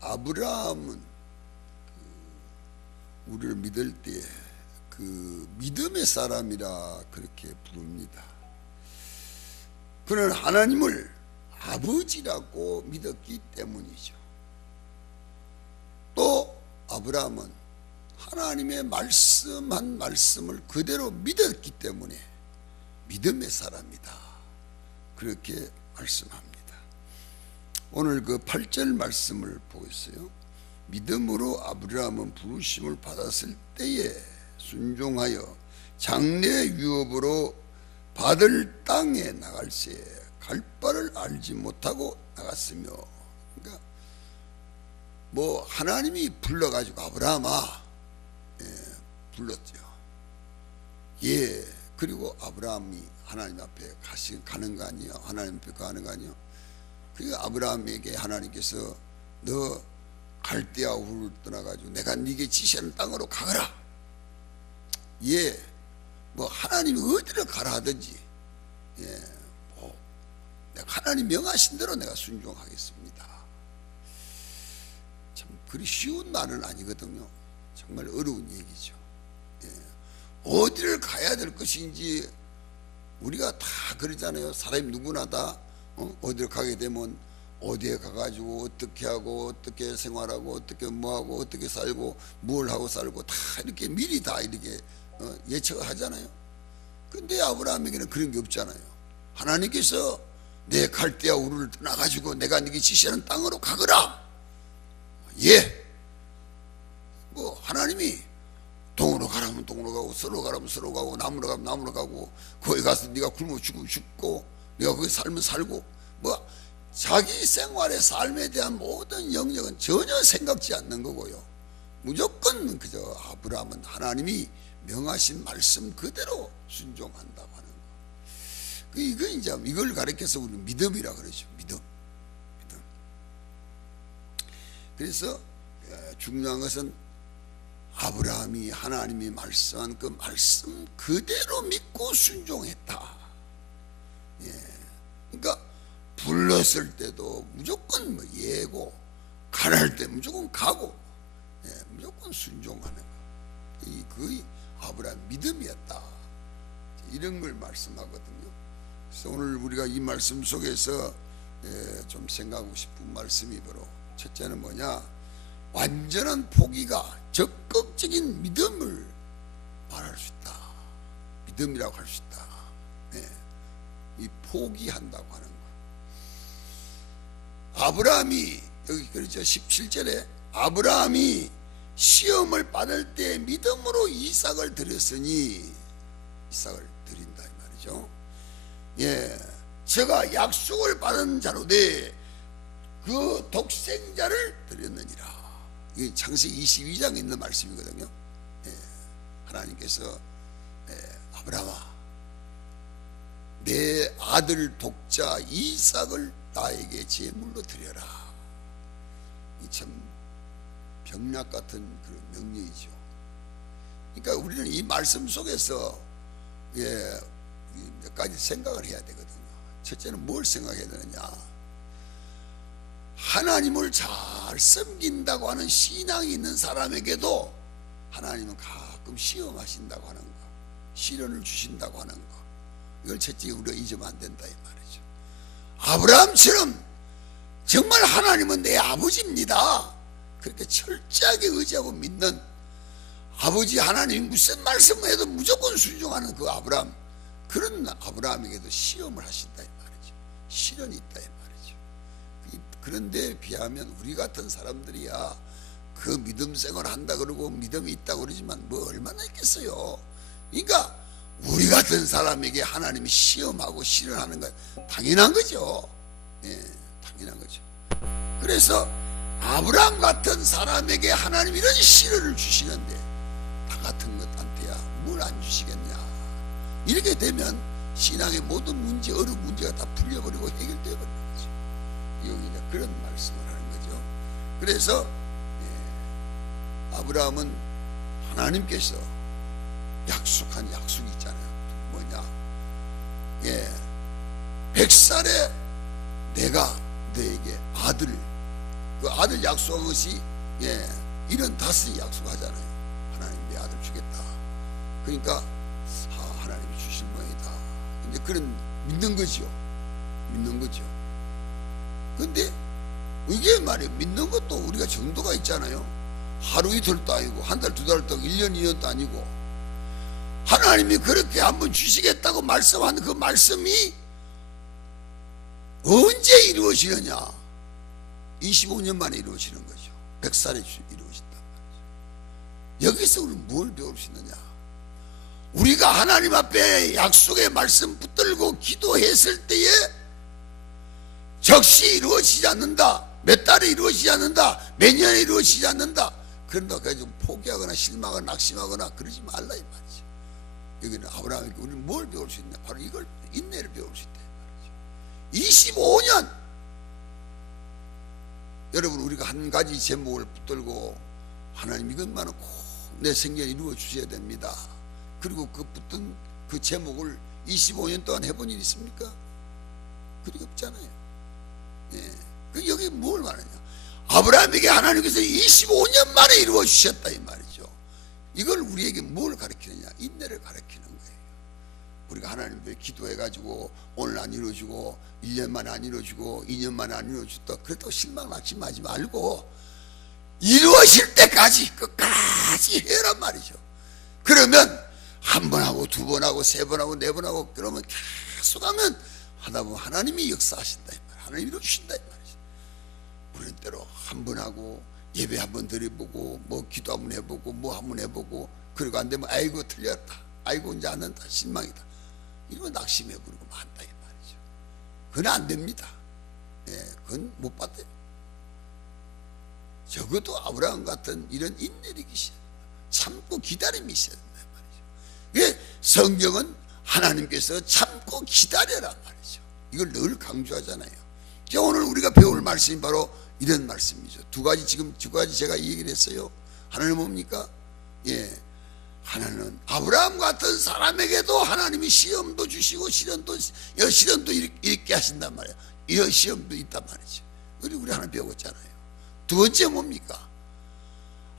아브라함은 우리를 믿을 때 믿음의 사람이라 그렇게 부릅니다. 그는 하나님을 아버지라고 믿었기 때문이죠. 또 아브라함은 하나님의 말씀한 말씀을 그대로 믿었기 때문에 믿음의 사람이다, 그렇게 말씀합니다. 오늘 그 8절 말씀을 보겠어요. 믿음으로 아브라함은 부르심을 받았을 때에 순종하여 장래 유업으로 받을 땅에 나갈새 갈 바를 알지 못하고 나갔으며, 그러니까 뭐 하나님이 불러가지고 아브라함아, 불렀죠. 그리고 아브라함이 하나님 앞에 가는 거 아니에요? 하나님 앞에 가는 거 아니에요? 그 아브라함에게 하나님께서 너 갈대아 우를 떠나가지고 내가 네게 지시하는 땅으로 가거라. 뭐 하나님이 어디를 가라 하든지, 뭐 내가 하나님 명하신 대로 내가 순종하겠습니다. 참 그리 쉬운 말은 아니거든요. 정말 어려운 얘기죠. 어디를 가야 될 것인지 우리가 다 그러잖아요. 사람이 누구나 다 어디를 가게 되면 어디에 가가지고 어떻게 하고 어떻게 생활하고 어떻게 뭐하고 어떻게 살고 뭘 하고 살고 다 이렇게 미리 다 이렇게 예측을 하잖아요. 근데 아브라함에게는 그런 게 없잖아요. 하나님께서 내 갈대아 우르를 떠나가지고 내가 네게 지시하는 땅으로 가거라. 뭐 하나님이 동으로 가라면 동으로 가고 서로 가라면 서로 가고 나무로 가면 나무로 가고 거기 가서 네가 굶어 죽고 네가 거기 살면 살고, 뭐 자기 생활의 삶에 대한 모든 영역은 전혀 생각지 않는 거고요. 무조건 그저 아브라함은 하나님이 명하신 말씀 그대로 순종한다고 하는 거. 이걸 가르쳐서 우리는 믿음이라 그러죠. 믿음. 그래서 중요한 것은 아브라함이 하나님이 말씀한 그 말씀 그대로 믿고 순종했다. 그러니까 불렀을 때도 무조건 뭐 예고, 가랄 때 무조건 가고, 무조건 순종하는 거. 그게 아브라함 믿음이었다. 이런 걸 말씀하거든요. 그래서 오늘 우리가 이 말씀 속에서 좀 생각하고 싶은 말씀이 바로 첫째는 뭐냐? 완전한 포기가 적극적인 믿음을 말할 수 있다. 믿음이라고 할 수 있다. 이 포기한다고 하는 거. 아브라함이 여기 그렇죠. 17절에 아브라함이 시험을 받을 때 믿음으로 이삭을 드렸으니, 이삭을 드린다 이 말이죠. 제가 약속을 받은 자로되 그 독생자를 드렸느니라. 이 창세기 22장에 있는 말씀이거든요. 하나님께서 아브라함아, 내 아들 독자 이삭을 나에게 제물로 드려라. 이 참 병약 같은 그런 명령이죠. 그러니까 우리는 이 말씀 속에서 몇 가지 생각을 해야 되거든요. 첫째는 뭘 생각해야 되느냐? 하나님을 잘 섬긴다고 하는 신앙이 있는 사람에게도 하나님은 가끔 시험하신다고 하는 거, 시련을 주신다고 하는 거, 이걸 첫째 우리가 잊으면 안 된다 이 말이죠. 아브라함처럼 정말 하나님은 내 아버지입니다, 그렇게 철저하게 의지하고 믿는 아버지 하나님이 무슨 말씀을 해도 무조건 순종하는 그 아브라함, 그런 아브라함에게도 시험을 하신다 이 말이죠. 시련이 있다 이 말이죠. 그런데 비하면 우리 같은 사람들이야 그 믿음 생활을 한다 그러고 믿음이 있다고 그러지만 뭐 얼마나 있겠어요. 그러니까 우리 같은 사람에게 하나님이 시험하고 시련하는 건 당연한 거죠. 당연한 거죠. 그래서 아브라함 같은 사람에게 하나님 이런 시련을 주시는데 나 같은 것한테야 뭘 안 주시겠냐. 이렇게 되면 신앙의 모든 문제, 어려운 문제가 다 풀려버리고 해결되어 버리는 거죠. 여기 이제 그런 말씀을 하는 거죠. 그래서 아브라함은 하나님께서 약속한 약속이 있잖아요. 뭐냐? 100살에 내가 다윗에게 아들, 그 아들 약속한 것이 75이 약속하잖아요. 하나님 내 아들 주겠다. 그러니까 하나님이 주실 모양이다. 이제 그런 믿는 거죠. 믿는 거죠. 근데 이게 말이에요. 믿는 것도 우리가 정도가 있잖아요. 하루 이틀도 아니고 한 달, 두 달도 아니고 1년, 2년도 아니고 하나님이 그렇게 한번 주시겠다고 말씀하는 그 말씀이 언제 이루어지느냐? 25년 만에 이루어지는 거죠. 100살에 이루어진단 말이죠. 여기서 우리는 뭘 배울 수 있느냐? 우리가 하나님 앞에 약속의 말씀 붙들고 기도했을 때에 적시 이루어지지 않는다, 몇 달에 이루어지지 않는다, 몇 년에 이루어지지 않는다, 그런다고 해서 포기하거나 실망하거나 낙심하거나 그러지 말라 이 말이죠. 여기는 아브라함에게 우리는 뭘 배울 수 있냐? 바로 이걸, 인내를 배울 수 있다 이 말이죠. 25년. 여러분, 우리가 한 가지 제목을 붙들고 하나님 이것만은 꼭 내 생계를 이루어 주셔야 됩니다. 그리고 그 붙든 그 제목을 25년 동안 해본 일 있습니까? 그게 없잖아요. 그 여기 뭘 말하냐? 아브라함에게 하나님께서 25년 만에 이루어 주셨다 이 말이죠. 이걸 우리에게 뭘 가르치느냐? 인내를 가르치는 거예요. 우리가 하나님 앞에 기도해가지고 오늘 안 이루어주고 1년 만에 안 이루어주고 2년 만에 안 이루어줬다 그렇다고 실망 낙심하지 말고 이루어질 때까지 끝까지 해란 말이죠. 그러면 한 번 하고 두 번 하고 세 번 하고 네 번 하고 그러면 계속 하면 하다 보면 하나님이 역사하신다 이 말, 하나님이 이루어주신다 이 말이죠. 우리는 때로 한 번 하고 예배 한 번 드려보고 뭐 기도 한 번 해보고 뭐 한 번 해보고 그리고 안 되면 아이고 틀렸다, 아이고 이제 안 한다, 실망이다, 이러면 낙심해버리고 만다 이 말이죠. 그건 안 됩니다. 그건 못 받아요. 적어도 아브라함 같은 이런 인내력이 있어야 된다. 참고 기다림이 있어야 된다 말이죠. 성경은 하나님께서 참고 기다려라 말이죠. 이걸 늘 강조하잖아요. 오늘 우리가 배울 말씀이 바로 이런 말씀이죠. 두 가지 제가 이 얘기를 했어요. 하나는 뭡니까? 하나는 아브라함 같은 사람에게도 하나님이 시험도 주시고 시련도 있게 하신단 말이에요. 이런 시험도 있단 말이죠. 우리 하나 배웠잖아요. 두 번째 뭡니까?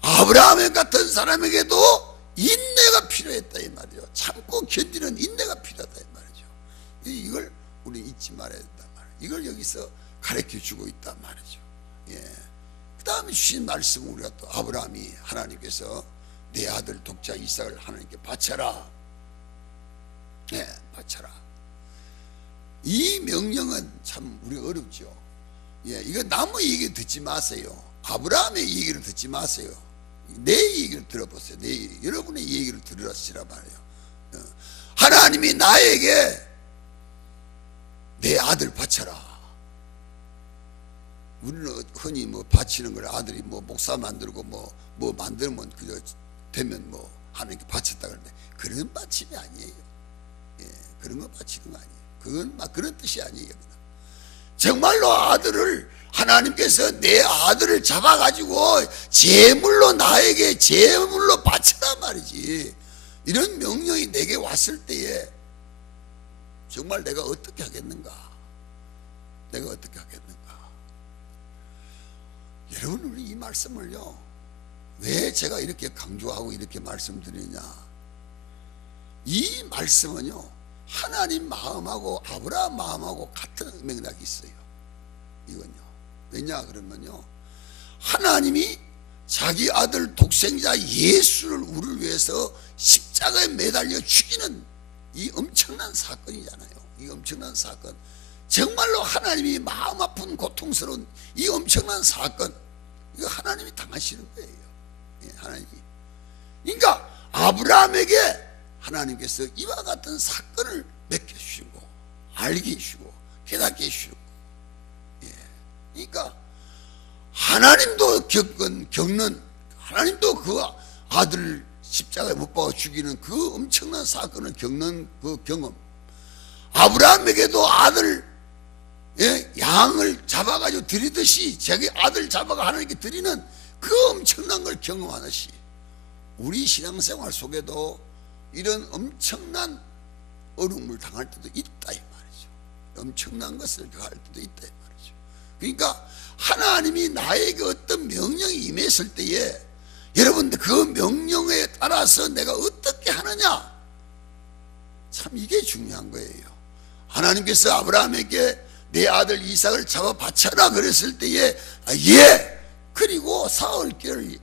아브라함 같은 사람에게도 인내가 필요했다 이 말이죠. 참고 견디는 인내가 필요하다 이 말이죠. 이걸 우리 잊지 말아야 된단 말이에요. 이걸 여기서 가르쳐 주고 있단 말이죠. 그 다음에 주신 말씀 우리가 또 아브라함이 하나님께서 내 아들 독자 이삭을 하나님께 바쳐라. 바쳐라. 이 명령은 참 우리가 어렵죠. 이거 남의 얘기 듣지 마세요. 아브라함의 얘기를 듣지 마세요. 내 얘기를 들어보세요. 여러분의 얘기를 들으시라 말이에요. 하나님이 나에게 내 아들 바쳐라. 우리는 흔히 뭐 바치는 걸 아들이 뭐 목사 만들고 뭐 만들면 그저 되면 뭐 하나님께 바쳤다 그러는데 그런 바침이 아니에요. 그런 거 바치는 거 아니에요. 그건 막 그런 뜻이 아니에요. 정말로 아들을 하나님께서 내 아들을 잡아가지고 제물로 나에게 제물로 바쳐라 말이지. 이런 명령이 내게 왔을 때에 정말 내가 어떻게 하겠는가? 내가 어떻게 하겠는가? 여러분, 우리 이 말씀을요, 왜 제가 이렇게 강조하고 이렇게 말씀드리냐? 이 말씀은요, 하나님 마음하고 아브라함 마음하고 같은 맥락이 있어요. 이건요. 왜냐 그러면요, 하나님이 자기 아들 독생자 예수를 우리를 위해서 십자가에 매달려 죽이는 이 엄청난 사건이잖아요. 이 엄청난 사건, 정말로 하나님이 마음 아픈 고통스러운 이 엄청난 사건, 이거 하나님이 당하시는 거예요. 하나님이. 그러니까 아브라함에게 하나님께서 이와 같은 사건을 맡겨주시고 알게 해주시고 깨닫게 해주시고, 그러니까 하나님도 겪는, 하나님도 그 아들 십자가에 못 박아 죽이는 그 엄청난 사건을 겪는 그 경험, 아브라함에게도 아들 양을 잡아가지고 드리듯이 자기 아들 잡아가 하나님께 드리는 그 엄청난 걸 경험하듯이 우리 신앙생활 속에도 이런 엄청난 어려움을 당할 때도 있다 이 말이죠. 엄청난 것을 할 때도 있다 이 말이죠. 그러니까 하나님이 나에게 어떤 명령이 임했을 때에 여러분들 그 명령에 따라서 내가 어떻게 하느냐, 참 이게 중요한 거예요. 하나님께서 아브라함에게 내 아들 이삭을 잡아 바쳐라 그랬을 때에 예, 그리고 사흘길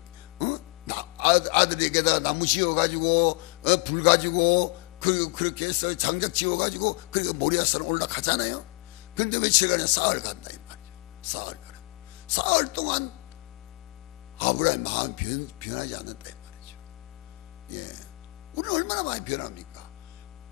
아들에게다 나무 지어가지고 불 가지고 그리고 그렇게 해서 장작 지어가지고 그리고 모리아산 올라가잖아요. 그런데 며칠간에 사흘 간다 이 말이죠. 사흘 가라. 사흘 동안 아브라함의 마음이 변하지 않는다 이 말이죠. 예, 우리는 얼마나 많이 변합니까?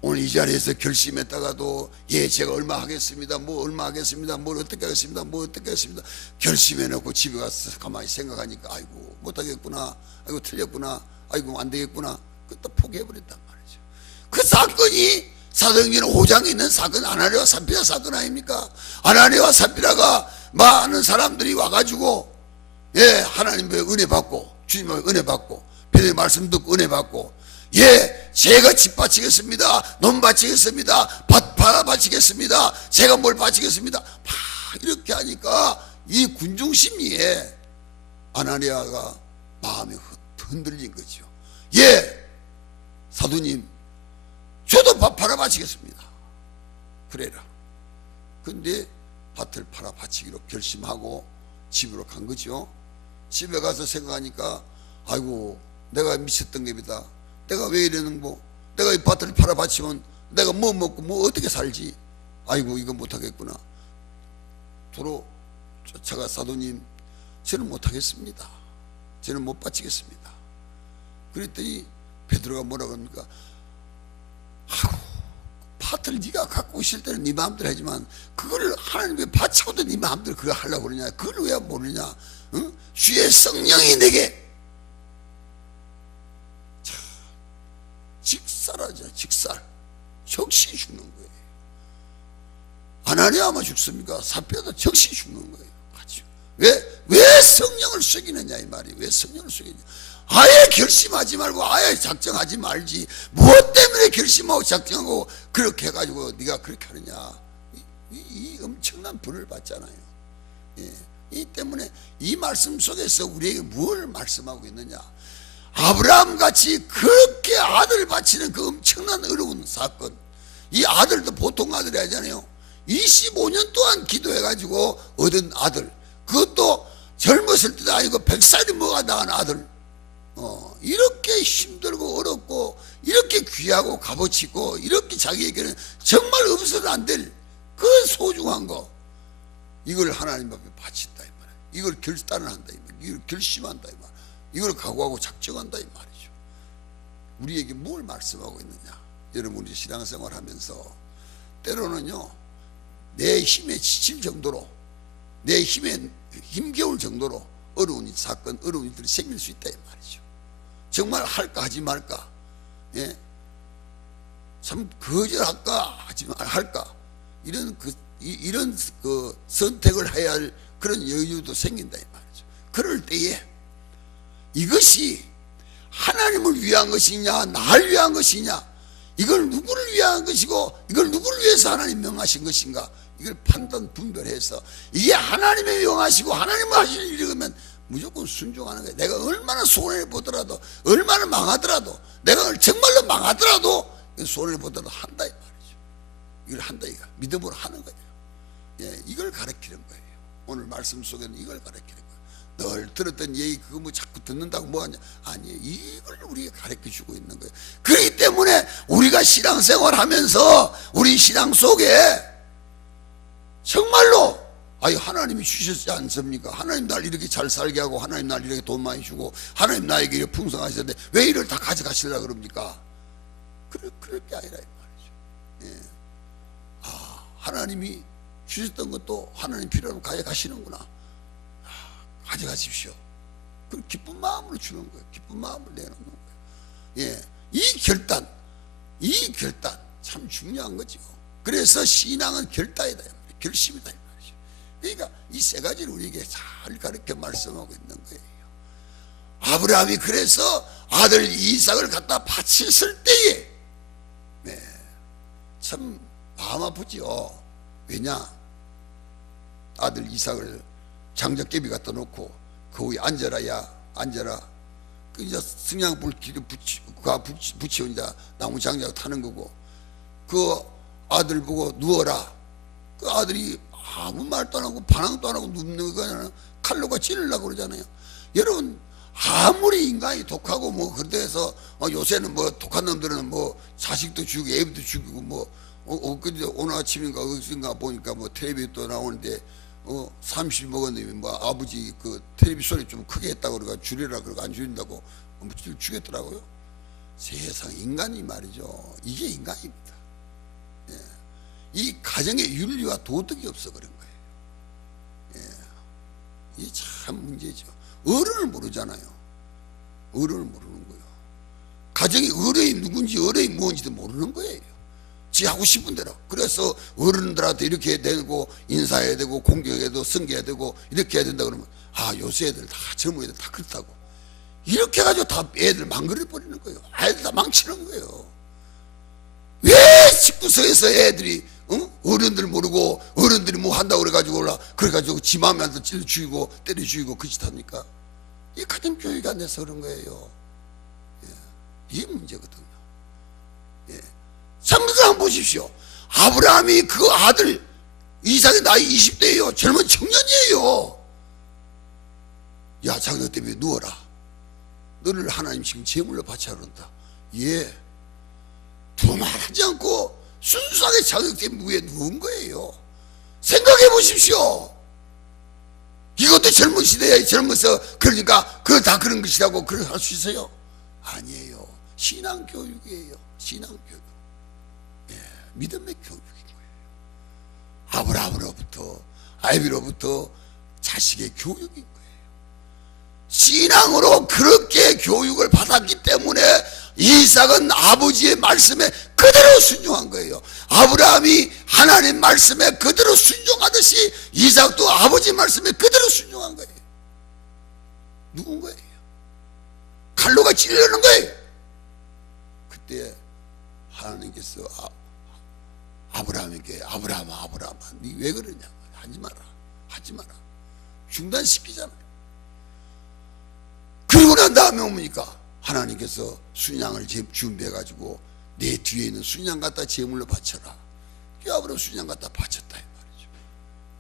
오늘 이 자리에서 결심했다가도 예, 제가 얼마 하겠습니다, 뭐 얼마 하겠습니다, 뭘 어떻게 하겠습니다, 뭐 어떻게 하겠습니다 결심해놓고 집에 가서 가만히 생각하니까 아이고 못하겠구나, 아이고 틀렸구나, 아이고 안 되겠구나, 그것도 포기해버렸단 말이죠. 그 사건이 사도행전 5장에 있는 사건, 아나니아와 삽비라 사건 아닙니까? 아나니아와 삽비라가 많은 사람들이 와가지고 예, 하나님의 은혜 받고 주님의 은혜 받고 베드로의 말씀 듣고 은혜 받고 예, 제가 집 바치겠습니다, 논 바치겠습니다, 밭 팔아 바치겠습니다, 제가 뭘 바치겠습니다, 막 이렇게 하니까 이 군중심리에 아나니아가 마음이 흔들린 거죠. 예, 사도님 저도 밭 팔아 바치겠습니다. 그래라. 근데 밭을 팔아 바치기로 결심하고 집으로 간 거죠. 집에 가서 생각하니까 아이고 내가 미쳤던 겁니다. 내가 왜 이러는 거, 내가 이 밭을 팔아 바치면 내가 뭐 먹고 뭐 어떻게 살지, 아이고 이거 못하겠구나. 도로 쫓아가 사도님 저는 못하겠습니다, 저는 못 바치겠습니다. 그랬더니 베드로가 뭐라고 합니까? 아이고 밭을 네가 갖고 있을 때는 네 마음대로 하지만 그거를 하나님께 바치고도 네 마음대로 그거 하려고 그러냐, 그걸 왜 모르냐, 응? 주의 성령이 내게 직살하자, 직살. 즉시 죽는 거예요. 아나니아만 죽습니까? 삽비라도 즉시 죽는 거예요. 같이. 왜 성령을 속이느냐 이 말이. 왜 성령을 속이느냐. 아예 결심하지 말고 아예 작정하지 말지. 무엇 때문에 결심하고 작정하고 그렇게 해가지고 네가 그렇게 하느냐. 이 엄청난 벌을 받잖아요. 예. 이 때문에 이 말씀 속에서 우리에게 뭘 말씀하고 있느냐. 아브라함 같이 그렇게 아들 바치는 그 엄청난 어려운 사건, 이 아들도 보통 아들이 아니잖아요. 25년 동안 기도해가지고 얻은 아들, 그것도 젊었을 때도 아니고 100살이 뭐가 나은 아들, 이렇게 힘들고 어렵고 이렇게 귀하고 값어치고 이렇게 자기에게는 정말 없어도 안 될 그 소중한 거, 이걸 하나님 앞에 바친다 이 말이에요. 이걸 결단을 한다 이 말이에요. 이걸 결심한다 이 말이에요. 이걸 각오하고 작정한다 이 말이죠. 우리에게 뭘 말씀하고 있느냐. 여러분 우리 신앙생활 하면서 때로는요 내 힘에 지칠 정도로, 내 힘에 힘겨울 정도로 어려운 사건, 어려운 일들이 생길 수 있다 이 말이죠. 정말 할까 하지 말까, 예? 참 거절할까 하지 말까, 이런 그 선택을 해야 할 그런 여유도 생긴다 이 말이죠. 그럴 때에 이것이 하나님을 위한 것이냐 나를 위한 것이냐, 이걸 누구를 위한 것이고 이걸 누구를 위해서 하나님 명하신 것인가, 이걸 판단 분별해서 이게 하나님의 명하시고 하나님을 하시는 일이면 무조건 순종하는 거예요. 내가 얼마나 손해보더라도, 얼마나 망하더라도, 내가 정말로 망하더라도 손해보더라도 한다 이 말이죠. 이걸 한다 이거 믿음으로 하는 거예요. 예, 이걸 가르치는 거예요. 오늘 말씀 속에는 이걸 가르치는 거예요. 늘 들었던 얘기 그거 뭐 자꾸 듣는다고 뭐하냐, 아니에요. 이걸 우리가 가르쳐주고 있는 거예요. 그렇기 때문에 우리가 신앙생활 하면서 우리 신앙 속에 정말로 아니 하나님이 주셨지 않습니까? 하나님 날 이렇게 잘 살게 하고 하나님 날 이렇게 돈 많이 주고 하나님 나에게 이렇게 풍성하시는데 왜 이걸 다 가져가시려고 그럽니까? 그럴 게 아니라 이 말이죠. 예. 하나님이 주셨던 것도 하나님 필요하면 가져가시는구나. 가져가십시오. 그 기쁜 마음으로 주는 거예요. 기쁜 마음을 내놓는 거예요. 예, 이 결단 참 중요한 거죠. 그래서 신앙은 결단이다, 결심이다 이 말이죠. 그러니까 이 세 가지를 우리에게 잘 가르쳐 말씀하고 있는 거예요. 아브라함이 그래서 아들 이삭을 갖다 바쳤을 때에 참 마음 아프죠. 왜냐? 아들 이삭을 장작개비 갖다 놓고 그 위에 앉아라, 야 앉아라. 그 이제 승냥불 기름 붙이고 이제 나무 장작 타는 거고, 그 아들 보고 누워라. 그 아들이 아무 말도 안 하고 반항도 안 하고 눕는 거는 칼로가 찌르려고 그러잖아요. 여러분, 아무리 인간이 독하고 뭐 그렇다 해서 요새는 뭐 독한 놈들은 뭐 자식도 죽이고 애비도 죽이고 뭐 근데 오늘 아침인가 어딘가 보니까 뭐 텔레비 또 나오는데 30 먹은 놈이 뭐 아버지 그 텔레비 소리 좀 크게 했다고 그러니까 줄여라 그러고 안 줄인다고 죽였더라고요. 세상 인간이 말이죠. 이게 인간입니다. 예. 이 가정에 윤리와 도덕이 없어 그런 거예요. 예. 이게 참 문제죠. 어른을 모르잖아요. 어른을 모르는 거예요. 가정의 어른이 누군지 어른이 무엇인지도 모르는 거예요. 지 하고 싶은 대로. 그래서 어른들한테 이렇게 해야 되고 인사해야 되고 공경해야 되고 섬겨야 되고 이렇게 해야 된다 그러면 요새 애들 다 젊은 애들 다 그렇다고 이렇게 해가지고 다 애들 망가려 버리는 거예요. 애들 다 망치는 거예요. 왜 집구석에서 애들이 어른들 모르고 어른들이 뭐 한다고 그래가지고 지 마음에 안 들어 찔러 죽이고 때려 죽이고 그 짓 합니까? 이게 가정 교육이 안 돼서 그런 거예요. 예. 이게 문제거든요. 예. 잠깐 한번 보십시오. 아브라함이 그 아들 이삭의 나이 20대예요. 젊은 청년이에요. 야, 자기 때문에 누워라. 너를 하나님 지금 제물로 바치라 그런다. 예. 두말하지 않고 순수하게 자격된 무에 누운 거예요. 생각해 보십시오. 이것도 젊은 시대에 젊어서 그러니까 그거 다 그런 것이라고 그걸 할 수 있어요? 아니에요. 신앙교육이에요. 신앙교육. 예, 믿음의 교육인 거예요. 아브라함으로부터 아이비로부터 자식의 교육인 거예요. 신앙으로 그렇게 교육을 받았기 때문에 이삭은 아버지의 말씀에 그대로 순종한 거예요. 아브라함이 하나님 말씀에 그대로 순종하듯이 이삭도 아버지 말씀에 그대로 순종한 거예요. 누군 거예요? 칼로가 찔르는 거예요. 그때 하나님께서 아브라함에게 아브라함아 니 왜 그러냐, 하지 마라 중단시키잖아요. 그러고 난 다음에 오니까 하나님께서 순양을 준비해가지고 내 뒤에 있는 순양 갖다 제물로 바쳐라. 아브라함 순양 갖다 바쳤다 이 말이죠.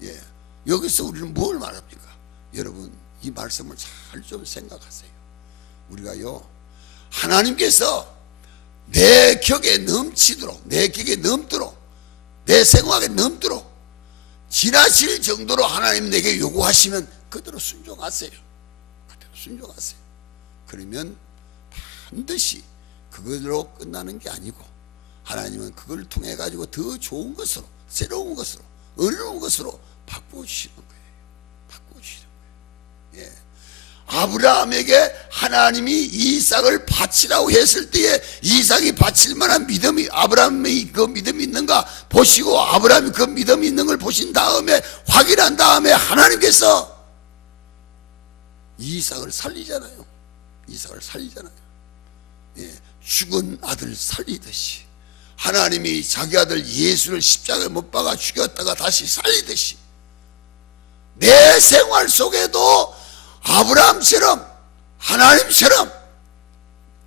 예, 여기서 우리는 뭘 말합니까? 여러분, 이 말씀을 잘 좀 생각하세요. 우리가요, 하나님께서 내 격에 넘치도록, 내 격에 넘도록, 내 생활에 넘도록 지나칠 정도로 하나님 내게 요구하시면 그대로 순종하세요. 그대로 순종하세요. 그러면 반드시 그걸로 끝나는 게 아니고 하나님은 그걸 통해 가지고 더 좋은 것으로, 새로운 것으로, 어려운 것으로 바꿔주시는 거예요. 바꿔주시는 거예요. 예. 아브라함에게 하나님이 이삭을 바치라고 했을 때에 이삭이 바칠 만한 믿음이, 아브라함이 그 믿음이 있는가 보시고 아브라함이 그 믿음이 있는 걸 보신 다음에, 확인한 다음에 하나님께서 이삭을 살리잖아요. 이삭을 살리잖아요. 예, 죽은 아들 살리듯이 하나님이 자기 아들 예수를 십자가에 못 박아 죽였다가 다시 살리듯이 내 생활 속에도 아브라함처럼 하나님처럼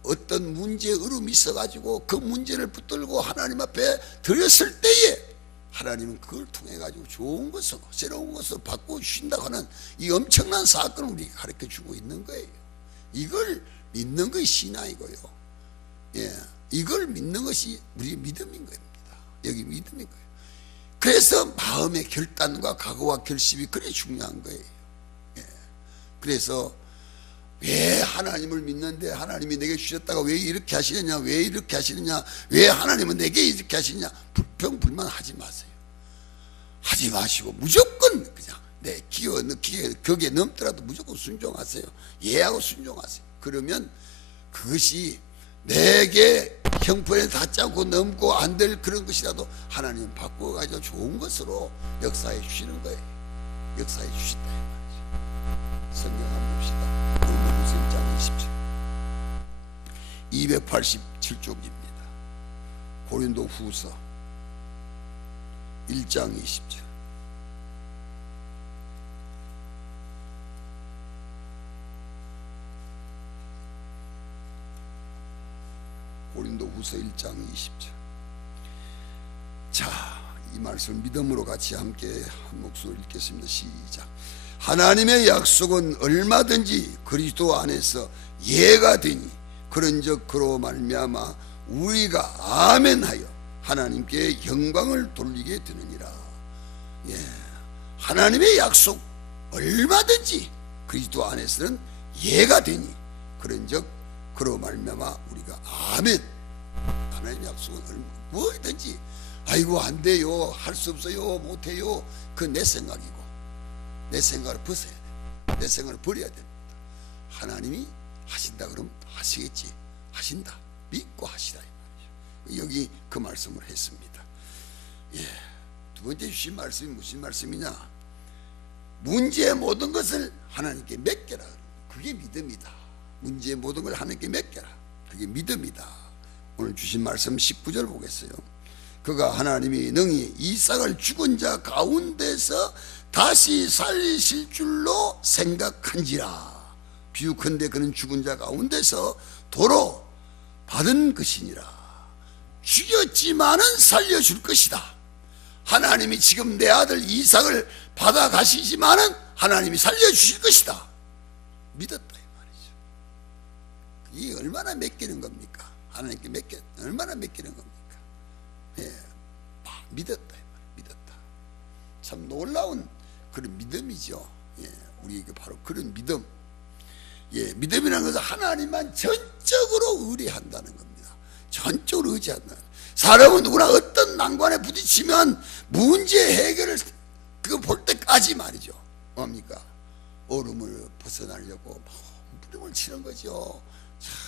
어떤 문제에 어려움이 있어가지고 그 문제를 붙들고 하나님 앞에 드렸을 때에 하나님은 그걸 통해 가지고 좋은 것으로, 새로운 것으로 바꿔주신다고 하는 이 엄청난 사건을 우리에게 가르쳐주고 있는 거예요. 이걸 믿는 것이 신앙이고요. 예, 이걸 믿는 것이 우리의 믿음인 겁니다. 여기 믿음인 거예요. 그래서 마음의 결단과 각오와 결심이 그래 중요한 거예요. 예, 그래서 왜 하나님을 믿는데 하나님이 내게 주셨다가 왜 이렇게 하시느냐, 왜 이렇게 하시느냐, 왜 하나님은 내게 이렇게 하시느냐, 불평 불만 하지 마세요. 하지 마시고 무조건 그냥 내 격에 넘더라도 무조건 순종하세요. 예하고 순종하세요. 그러면 그것이 내게 형편에 닿지 않고 넘고 안 될 그런 것이라도 하나님은 바꿔가지고 좋은 것으로 역사해 주시는 거예요. 역사해 주신다 이 말이죠. 성경 한번 봅시다. 고린도후서 287쪽입니다. 고린도후서 1장 20절. 고린도후서 1장 20절. 자, 이 말씀을 믿음으로 같이 함께 한 목소리 읽겠습니다. 시작. 하나님의 약속은 얼마든지 그리스도 안에서 예가 되니 그런즉 그로 말미암아 우리가 아멘하여 하나님께 영광을 돌리게 되느니라. 예, 하나님의 약속 얼마든지 그리스도 안에서는 예가 되니 그런즉 그로 말미암아 우리가 아멘. 하나님의 약속은 뭐든지 아이고 안 돼요, 할 수 없어요, 못해요, 그건 내 생각이고 내 생각을 벗어야 돼. 내 생각을 버려야 됩니다. 하나님이 하신다 그러면 하시겠지. 하신다 믿고 하시라 이 말이죠. 여기 그 말씀을 했습니다. 예, 두 번째 주신 말씀이 무슨 말씀이냐? 문제의 모든 것을 하나님께 맡겨라. 그게 믿음이다. 문제의 모든 걸 하나님께 맡겨라. 그게 믿음이다. 오늘 주신 말씀 19절 보겠어요. 그가 하나님이 능히 이삭을 죽은 자 가운데서 다시 살리실 줄로 생각한지라. 비유컨대 그는 죽은 자 가운데서 도로 받은 것이니라. 죽였지만은 살려줄 것이다. 하나님이 지금 내 아들 이삭을 받아 가시지만은 하나님이 살려주실 것이다. 믿었다 이 말이죠. 이게 얼마나 맡기는 겁니까? 하나님께 얼마나 맡기는 겁니까? 예, 믿었다 이 말이에요. 믿었다. 참 놀라운 그런 믿음이죠. 예, 우리에게 바로 그런 믿음. 예, 믿음이라는 것은 하나님만 전적으로 의뢰한다는 겁니다. 전적으로 의지한다는. 사람은 누구나 어떤 난관에 부딪히면 문제 해결을 그거 볼 때까지 말이죠. 뭡니까? 얼음을 벗어나려고 몸부림을 치는 거죠.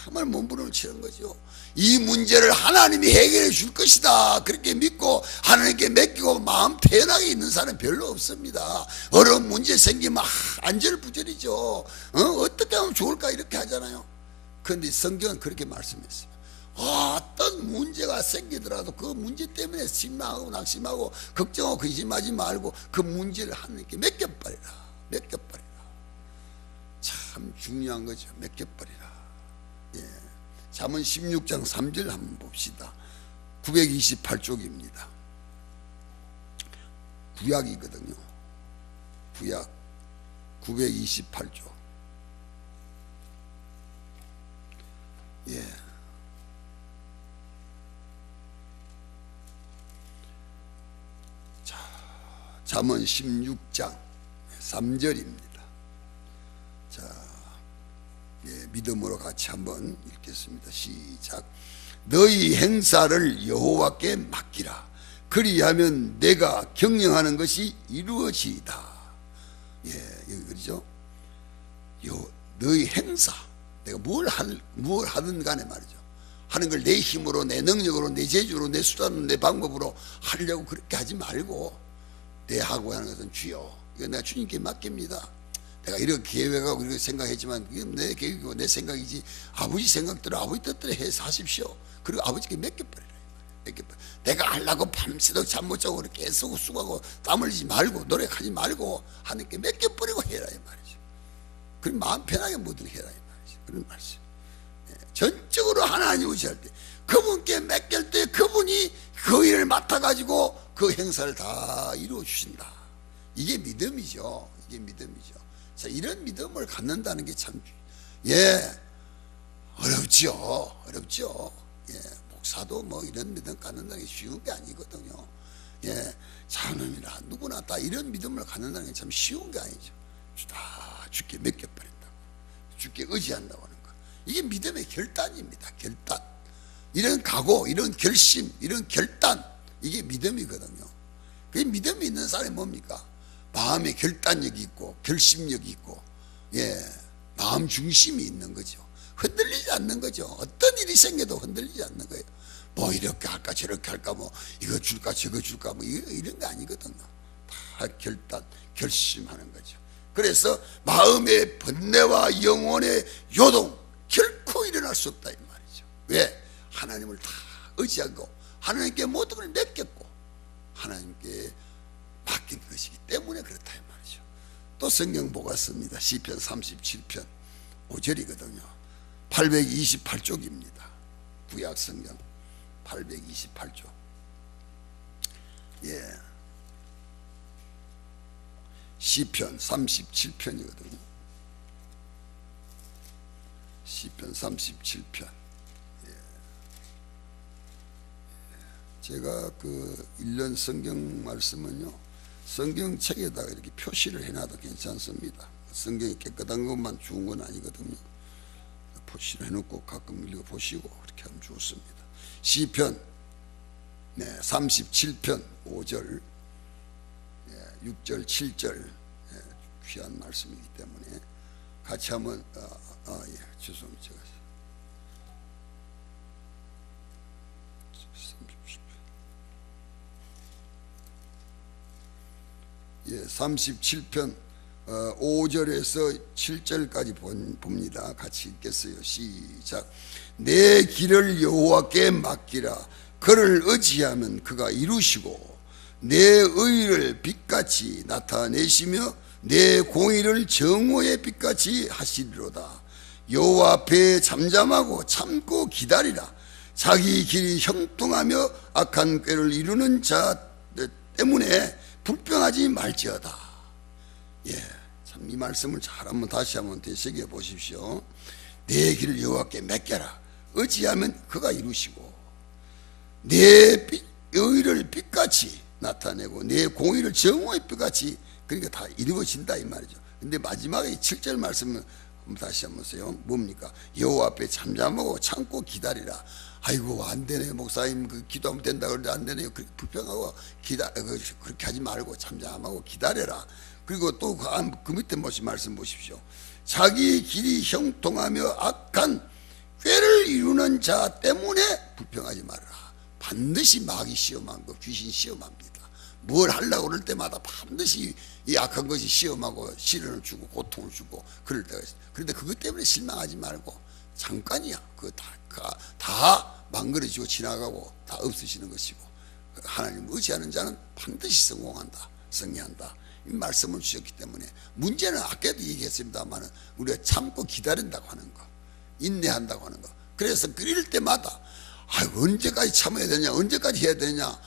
정말 몸부림을 치는 거죠. 이 문제를 하나님이 해결해 줄 것이다 그렇게 믿고 하나님께 맡기고 마음 편하게 있는 사람 별로 없습니다. 어려운 문제 생기면 안절부절이죠. 어떻게 하면 좋을까 이렇게 하잖아요. 그런데 성경은 그렇게 말씀했어요. 어떤 문제가 생기더라도 그 문제 때문에 실망하고 낙심하고 걱정하고 근심하지 말고 그 문제를 하나님께 맡겨버리라. 맡겨버리라. 참 중요한 거죠. 맡겨버리라. 예. 잠언 16장 3절 한번 봅시다. 928쪽입니다. 구약이거든요. 구약 928쪽. 예. 자, 잠언 16장 3절입니다. 자, 예, 믿음으로 같이 한번 읽겠습니다. 시작. 너희 행사를 여호와께 맡기라. 그리하면 내가 경영하는 것이 이루어지리다. 예, 여기 그러죠. 너희 행사, 내가 뭘 하든 간에 말이죠. 하는 걸 내 힘으로, 내 능력으로, 내 재주로, 내 수단으로, 내 방법으로 하려고 그렇게 하지 말고 내 하고 하는 것은 주여, 이거 내가 주님께 맡깁니다. 내가 이렇게 계획하고 이렇게 생각했지만 이게 내 계획이고 내 생각이지 아버지 생각대로 아버지 뜻대로 해서 하십시오. 그리고 아버지께 맡겨버리라. 내가 하려고 밤새도록 잠 못 자고 그렇게 애쓰고 수고하고 땀 흘리지 말고 노력하지 말고 하나님께 맡겨버리고 해라 이 말이죠. 그럼 마음 편하게 뭐든 해라 이 말이죠. 그런 말씀. 예, 전적으로 하나님 의지할 때 그분께 맡길 때 그분이 그 일을 맡아가지고 그 행사를 다 이루어 주신다. 이게 믿음이죠. 이게 믿음이죠. 자, 이런 믿음을 갖는다는 게 참, 예, 어렵죠. 예, 목사도 뭐 이런 믿음 갖는다는 게 쉬운 게 아니거든요. 예, 장로님이나 누구나 다 이런 믿음을 갖는다는 게 참 쉬운 게 아니죠. 다 주께 맡겨버린다고, 주께 의지한다고 하는 거. 이게 믿음의 결단입니다. 결단. 이런 각오, 이런 결심, 이런 결단, 이게 믿음이거든요. 그 믿음이 있는 사람이 뭡니까? 마음의 결단력이 있고 결심력이 있고, 예, 마음 중심이 있는 거죠. 흔들리지 않는 거죠. 어떤 일이 생겨도 흔들리지 않는 거예요. 뭐 이렇게 할까 저렇게 할까 뭐 이거 줄까 저거 줄까 뭐 이런 게 아니거든요. 다 결단 결심하는 거죠. 그래서 마음의 번뇌와 영혼의 요동 결코 일어날 수 없다 이 말이죠. 왜? 하나님을 다 의지하고 하나님께 모든 걸 맡겼고 하나님께 맡긴 것이기 때문에 그렇다 이 말이죠. 또 성경 보겠습니다. 시편 37편 5절이거든요. 828쪽입니다. 구약 성경 828조. 예. 시편 37편이거든요. 시편 37편. 예. 제가 그 읽는 성경 말씀은요, 성경책에다가 이렇게 표시를 해놔도 괜찮습니다. 성경이 깨끗한 것만 좋은 건 아니거든요. 표시를 해놓고 가끔 읽어보시고 그렇게 하면 좋습니다. 시편 37편 5절 6절 7절 귀한 말씀이기 때문에 같이 한번 죄송합니다. 제가 37편 5절에서 7절까지 봅니다. 같이 읽겠어요. 시작. 내 길을 여호와께 맡기라. 그를 의지하면 그가 이루시고 내 의를 빛같이 나타내시며 내 공의를 정오의 빛같이 하시리로다. 여호와 앞에 잠잠하고 참고 기다리라. 자기 길이 형통하며 악한 꾀를 이루는 자 때문에 불평하지 말지어다. 예, 참 이 말씀을 잘 한번 다시 한번 되새겨 보십시오. 내 길을 여호와께 맡겨라. 의지하면 그가 이루시고 내 의를 빛같이 나타내고 내 공의를 정오의 빛같이, 그러니까 다 이루어진다 이 말이죠. 근데 마지막에 7절 말씀은 다시 한번 보세요. 뭡니까? 여호와 앞에 잠잠하고 참고 기다리라. 아이고 안 되네 목사님, 그 기도하면 된다 그러는데 안 되네요. 그렇게 불평하고 그렇게 하지 말고 잠잠하고 기다려라. 그리고 또 그 밑에 말씀 보십시오. 자기 길이 형통하며 악한 꾀를 이루는 자 때문에 불평하지 말아라. 반드시 마귀 시험한 거, 귀신 시험합니다. 뭘 하려고 그럴 때마다 반드시 이 악한 것이 시험하고 시련을 주고 고통을 주고 그럴 때가 있어요. 그런데 그것 때문에 실망하지 말고 잠깐이야. 그거 다 망그러지고 지나가고 다 없으시는 것이고, 하나님 의지하는 자는 반드시 성공한다, 승리한다, 이 말씀을 주셨기 때문에, 문제는 아까도 얘기했습니다만 우리가 참고 기다린다고 하는 거, 인내한다고 하는 거. 그래서 그럴 때마다 아이고 언제까지 참아야 되냐, 언제까지 해야 되냐,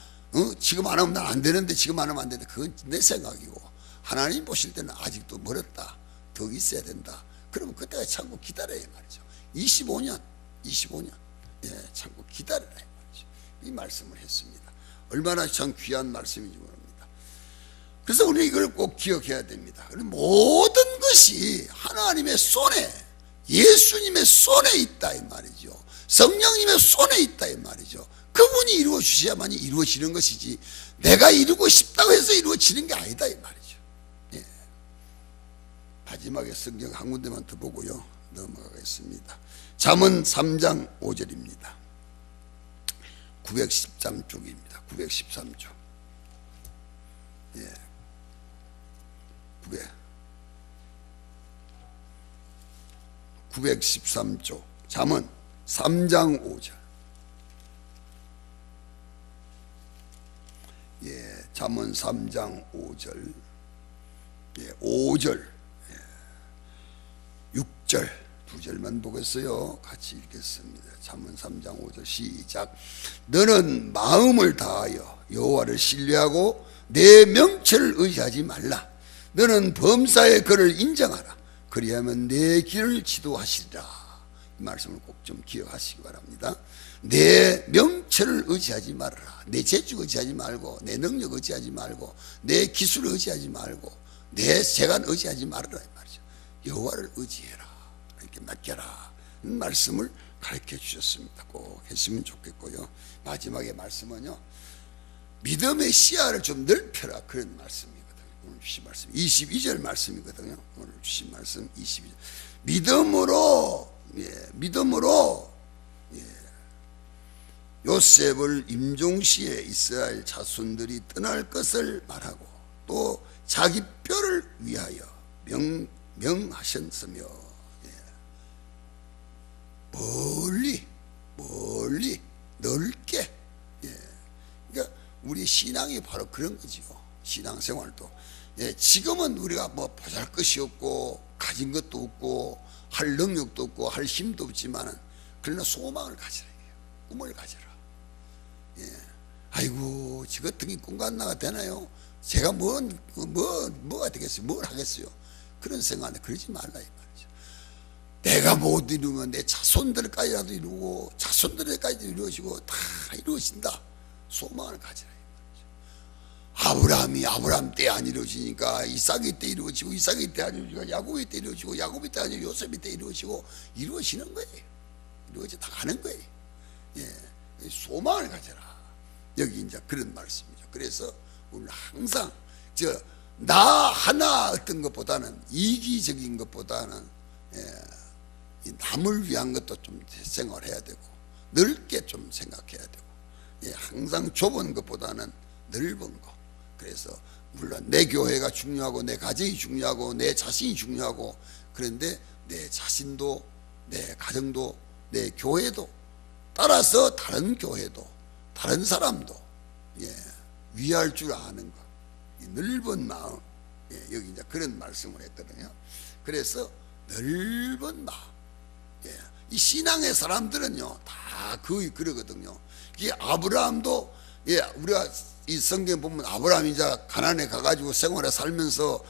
지금 안 하면 난 안 되는데, 지금 안 하면 안 되는데, 그건 내 생각이고 하나님 보실 때는 아직도 멀었다, 더 있어야 된다. 그러면 그때가 참고 기다려야 말이죠. 25년 예, 참고 기다려야 말이죠. 이 말씀을 했습니다. 얼마나 참 귀한 말씀인지 모릅니다. 그래서 우리 이걸 꼭 기억해야 됩니다. 모든 것이 하나님의 손에, 예수님의 손에 있다 이 말이죠. 성령님의 손에 있다 이 말이죠. 그분이 이루어 주셔야만이 이루어지는 것이지 내가 이루고 싶다고 해서 이루어지는 게 아니다 이 말이죠. 예. 마지막에 성경 한 군데만 더 보고요 넘어가겠습니다. 잠언 3장 5절입니다. 913쪽입니다. 913쪽. 예. 913쪽. 잠언 3장 5절. 예, 잠언 3장 5절. 예, 5절. 예, 6절. 두 절만 보겠어요. 같이 읽겠습니다. 잠언 3장 5절 시작. 너는 마음을 다하여 여호와를 신뢰하고 내 명철을 의지하지 말라. 너는 범사의 그를 인정하라. 그리하면 내 길을 지도하시리라. 이 말씀을 꼭 좀 기억하시기 바랍니다. 내 명철을 의지하지 말아라. 내 재주 의지하지 말고, 내 능력 의지하지 말고, 내 기술을 의지하지 말고, 내 재간 의지하지 말아라 이 말이죠. 여호와를 의지해라, 이렇게 맡겨라, 이 말씀을 가르쳐 주셨습니다. 꼭 했으면 좋겠고요. 마지막에 말씀은요, 믿음의 시야를 좀 넓혀라, 그런 말씀이거든요. 오늘 주신 말씀 22절 말씀이거든요. 오늘 주신 말씀 22절. 믿음으로 요셉을 임종시에 이스라엘 자손들이 떠날 것을 말하고 또 자기 뼈를 위하여 명하셨으며, 멀리 넓게. 그러니까 우리 신앙이 바로 그런 거지요. 신앙생활도 지금은 우리가 뭐 보잘것이 없고 가진 것도 없고 할 능력도 없고 할 힘도 없지만은 그러나 소망을 가지라 해요. 꿈을 가져라. 예. 아이고 저 같은 게 꿈 같나가 되나요? 제가 뭐가 되겠어요? 뭘 하겠어요? 그런 생각에 그러지 말라 이 말이죠. 내가 못 이루면 내 자손들까지라도 이루고 자손들까지도 이루어지고 다 이루어진다. 소망을 가지라 이 말이죠. 아브라함이 아브라함 때 안 이루어지니까 이삭이 때 이루어지고 이삭이 때 안 이루어지고 야곱이 때 이루어지고 야곱이 때 아니고 요셉이 때 이루어지고 이루어지는 거예요. 이루어져 다 가는 거예요. 예, 소망을 가져라. 여기 이제 그런 말씀이죠. 그래서 우리는 항상 나 하나 어떤 것보다는 이기적인 것보다는 이 남을 위한 것도 좀 생각해야 되고 넓게 좀 생각해야 되고 항상 좁은 것보다는 넓은 것. 그래서 물론 내 교회가 중요하고 내 가정이 중요하고 내 자신이 중요하고 그런데 내 자신도 내 가정도 내 교회도 따라서 다른 교회도 다른 사람도 위할 줄 아는 것, 이 넓은 마음. 여기 이제 그런 말씀을 했거든요. 그래서 넓은 마음. 이 신앙의 사람들은요 다 거의 그러거든요. 이 아브라함도 우리가 이 성경 보면 아브라함이 이제 가나안에 가가지고 생활에 살면서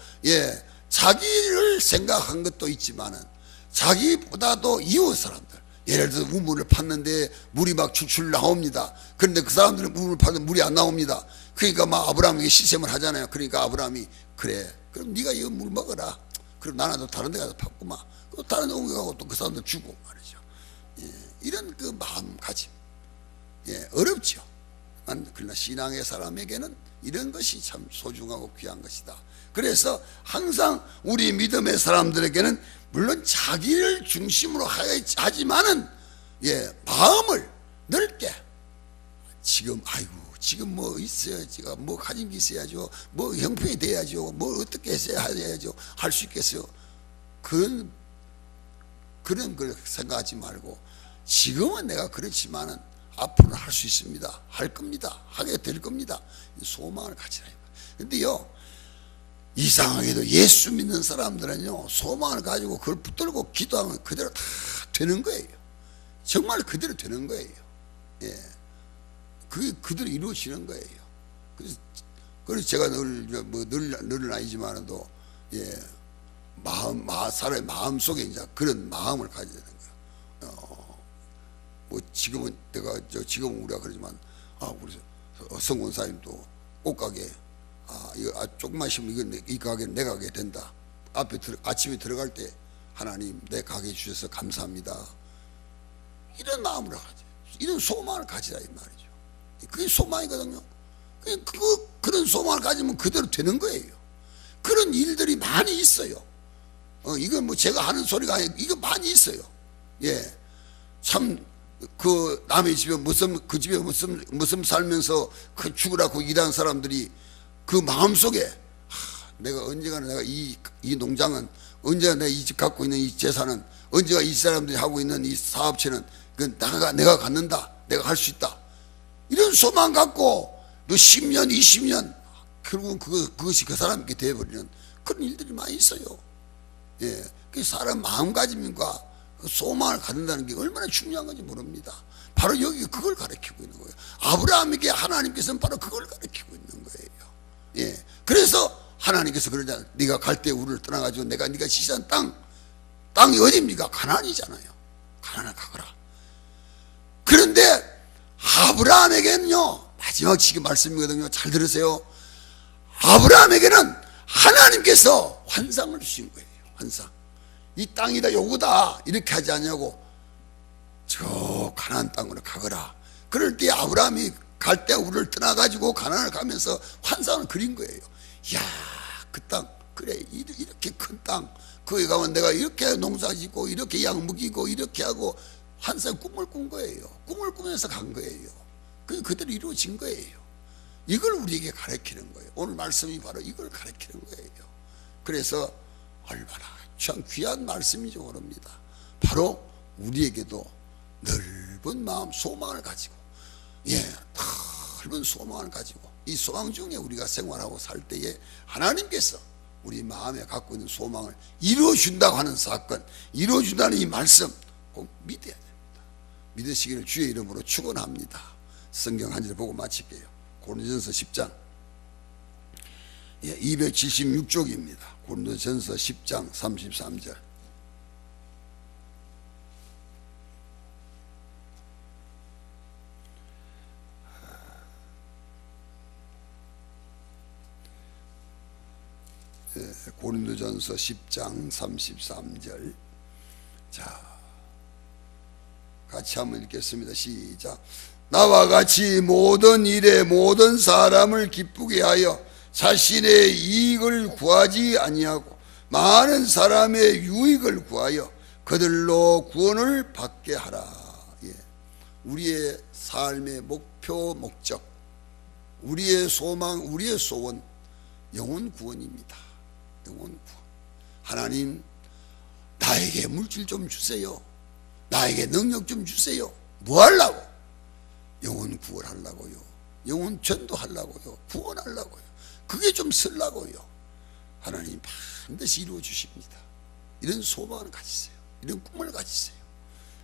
자기를 생각한 것도 있지만은 자기보다도 이웃 사람들. 예를 들어서 우물을 팠는데 물이 막 줄줄 나옵니다. 그런데 그 사람들은 우물을 파는데 물이 안 나옵니다. 그러니까 막 아브라함에게 시샘을 하잖아요. 그러니까 아브라함이 그래 그럼 네가 이 물 먹어라. 그럼 나는 또 다른 데 가서 팠구만. 또 다른 데 옮겨가고 또 그 사람들 주고 말이죠. 이런 그 마음가짐 어렵죠. 그러나 신앙의 사람에게는 이런 것이 참 소중하고 귀한 것이다. 그래서 항상 우리 믿음의 사람들에게는 물론 자기를 중심으로 하지만은 마음을 넓게 지금 지금 뭐 있어요. 제가 뭐 가진 게 있어야죠. 뭐 형편이 돼야죠. 뭐 어떻게 해야죠. 할 수 있겠어요. 그런 걸 생각하지 말고 지금은 내가 그렇지만은 앞으로는 할 수 있습니다. 할 겁니다. 하게 될 겁니다. 소망을 가지라. 근데요 이상하게도 예수 믿는 사람들은요 소망을 가지고 그걸 붙들고 기도하면 그대로 다 되는 거예요. 정말 그대로 되는 거예요. 그게 그대로 이루어지는 거예요. 그래서 제가 늘은 아니지만도 사람의 마음 속에 이제 그런 마음을 가져야 되는 거예요. 뭐 지금은 지금은 우리가 그러지만 우리 성권사님도 옷가게 이거 조금만 쉬면 이 가게는 내 가게 된다. 아침에 들어갈 때 하나님 내 가게 주셔서 감사합니다. 이런 마음으로 가지. 이런 소망을 가지라 이 말이죠. 그게 소망이거든요. 그런 소망을 가지면 그대로 되는 거예요. 그런 일들이 많이 있어요. 이건 뭐 제가 하는 소리가 아니고 이거 많이 있어요. 참 그 남의 집에 그 집에 무슨 살면서 그 죽으라고 일하는 사람들이 그 마음속에 내가 언젠가는 내가 이 농장은 언제가 내가 이 집 갖고 있는 이 재산은 언제가 이 사람들이 하고 있는 이 사업체는 내가 갖는다. 내가 할 수 있다. 이런 소망 갖고 또 10년 20년 결국은 그것이 그 사람에게 되어버리는 그런 일들이 많이 있어요. 그 사람 마음가짐과 그 소망을 갖는다는 게 얼마나 중요한 건지 모릅니다. 바로 여기 그걸 가르치고 있는 거예요. 아브라함에게 하나님께서는 바로 그걸 가르치고 있는 거예요. 그래서 하나님께서 그러잖아요. 네가 갈대 우를 떠나가지고 네가 지시한 땅이 어디입니까? 가나안이잖아요. 가나안을 가거라. 그런데 아브라함에게는요 마지막 지금 말씀이거든요. 잘 들으세요. 아브라함에게는 하나님께서 환상을 주신 거예요. 환상. 이 땅이다 요거다 이렇게 하지 않냐고 저 가나안 땅으로 가거라. 그럴 때 아브라함이 갈대 우를 떠나가지고 가나안을 가면서 환상을 그린 거예요. 이야 그 땅 그래 이렇게 큰 땅 거기 가면 내가 이렇게 농사 짓고 이렇게 양 먹이고 이렇게 하고 환상 꿈을 꾼 거예요. 꿈을 꾸면서 간 거예요. 그게 그대로 이루어진 거예요. 이걸 우리에게 가르치는 거예요. 오늘 말씀이 바로 이걸 가르치는 거예요. 그래서 얼마나 참 귀한 말씀이죠 모릅니다. 바로 우리에게도 넓은 마음 소망을 가지고 넓은 소망을 가지고 이 소망 중에 우리가 생활하고 살 때에 하나님께서 우리 마음에 갖고 있는 소망을 이루어준다고 하는 사건, 이루어준다는 이 말씀 꼭 믿어야 됩니다. 믿으시기를 주의 이름으로 축원합니다. 성경 한 절 보고 마칠게요. 고린도전서 10장 276쪽입니다. 고린도전서 10장 33절. 고린도전서 10장 33절. 자, 같이 한번 읽겠습니다. 시작. 나와 같이 모든 일에 모든 사람을 기쁘게 하여 자신의 이익을 구하지 아니하고 많은 사람의 유익을 구하여 그들로 구원을 받게 하라. 예. 우리의 삶의 목표, 목적, 우리의 소망, 우리의 소원, 영혼 구원입니다. 영혼 구원. 하나님, 나에게 물질 좀 주세요. 나에게 능력 좀 주세요. 뭐 하려고? 영혼 구원하려고요. 영혼 전도하려고요. 구원하려고요. 그게 좀 쓰려고요. 하나님 반드시 이루어 주십니다. 이런 소망을 가지세요. 이런 꿈을 가지세요.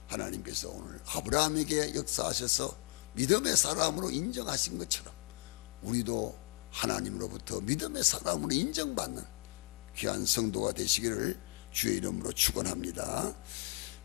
하나님께서 오늘 아브라함에게 역사하셔서 믿음의 사람으로 인정하신 것처럼 우리도 하나님으로부터 믿음의 사람으로 인정받는 귀한 성도가 되시기를 주의 이름으로 축원합니다.